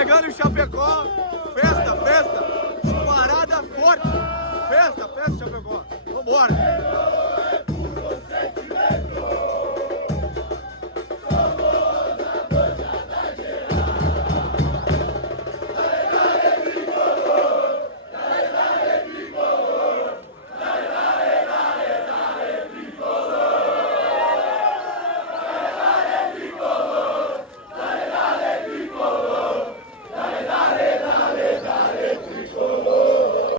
Chegando em Chapecó, festa, festa, parada forte. Festa, festa, Chapecó. Vambora.